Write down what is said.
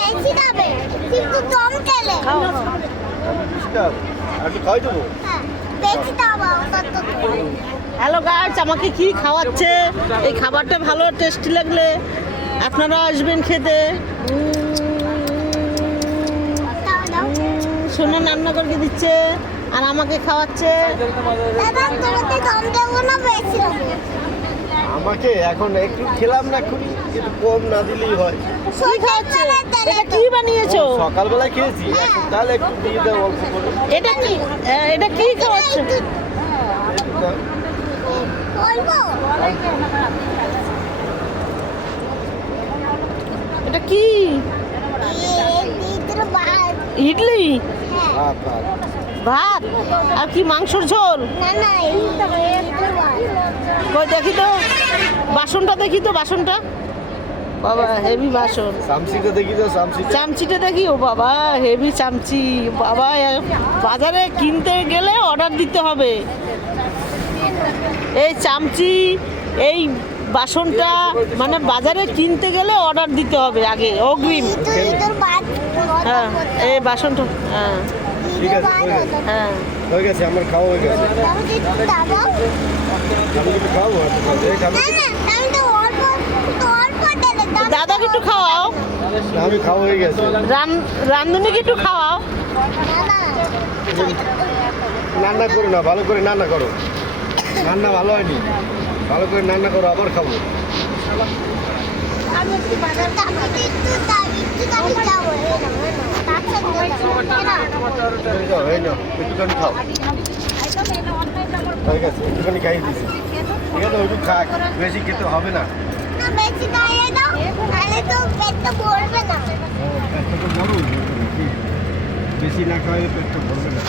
বেশি যাবে কিন্তু কম খেলে হ্যাঁ বেশি দাও হ্যালো গাইস, আমাকে কি খাওয়াচ্ছে? এই খাবারটা ভালো টেস্টি লাগলে আপনারা আসবেন খেতে। সোনা রান্না করে দিচ্ছে আর আমাকে খাওয়াচ্ছে। দাদা তোমাকে কম দেবো না বেশি দেবো? আমাকে এখন একটু খেলাম না, খুব একটু কম না দিলেই হয়। কি খাওয়াচ্ছে? এটা কি বানিয়েছো? সকালবেলা খেয়েছি, এখন তাহলে একটু দিয়ে দাও অল্প করে। এটা কি খাওয়াচ্ছে? বলবো এটা কি? দিদির ভাত ইডলি, হ্যাঁ ভাত আর কি মাংসর ঝোল? না না দিদির ভাত কই দেখি তো বাসনটা, দেখি তো বাসনটা। বাবা হেভি বাসন। চামচিটা দেখি তো, চামচিটা দেখি। ও বাবা হেভি চামচি। বাবা বাজারে কিনতে গেলে অর্ডার দিতে হবে। এই চামচি, এই বাসনটা মানে বাজারে কিনতে গেলে অর্ডার দিতে হবে আগে, অগ্রিম। দিদির ভাত হ্যাঁ এই বাসনটা, হ্যাঁ ঠিক আছে, হ্যাঁ হয়ে গেছে, আমার খাওয়া হয়ে গেছে। দাদা আমি কিছু খাবো না না আমি তো অল্প দিলে দাদাকে একটু খাওয়াও, আমি খাওয়া হয়ে গেছে। রান্ধুনিকে একটু খাওয়াও। না রান্না করো না, ভালো করে রান্না করো। রান্না ভালো হয়নি, ভালো করে রান্না করো, আবার খাবো। আমি একটু যাবো হয়ে যাও, একটুখানি খাও। হয়ে গেছে, একটুখানি খাইয়ে দিছি। ঠিক আছে, ওইটু খাক, বেশি খেতে হবে না। না বেশি খাইয়ে দাও তাহলে তো পেটটা ভরবে না পেটটা তো বড়, বেশি না খাওয়ালে পেটটা ভরবে না।